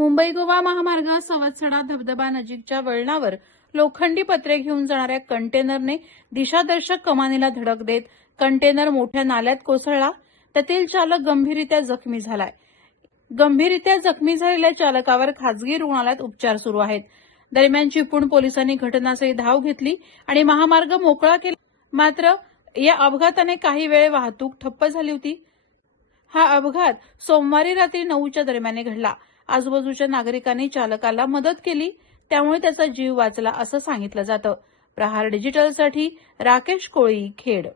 मुंबई गोवा महामार्ग सवत्सडा धबधबा नजीकच्या वळणावर लोखंडी पत्रे घेऊन जाणाऱ्या कंटेनरने दिशादर्शक कमानीला धडक देत कंटेनर मोठ्या नाल्यात कोसळला. त्यातील चालक गंभीररित्या जखमी झालाय. गंभीररित्या जखमी झालेल्या चालकावर खासगी रुग्णालयात उपचार सुरू आहेत. दरम्यान चिपळूण पोलिसांनी घटनास्थळी धाव घेतली आणि महामार्ग मोकळा केला. मात्र या अपघाताने काही वेळ वाहतूक ठप्प झाली होती. हा अपघात सोमवारी रात्री 9च्या दरम्यान घडला. आजूबाजूच्या नागरिकांनी चालकाला मदत केली, त्यामुळे त्याचा जीव वाचला असं सांगितलं जातं. प्रहार डिजिटलसाठी राकेश कोळी, खेड.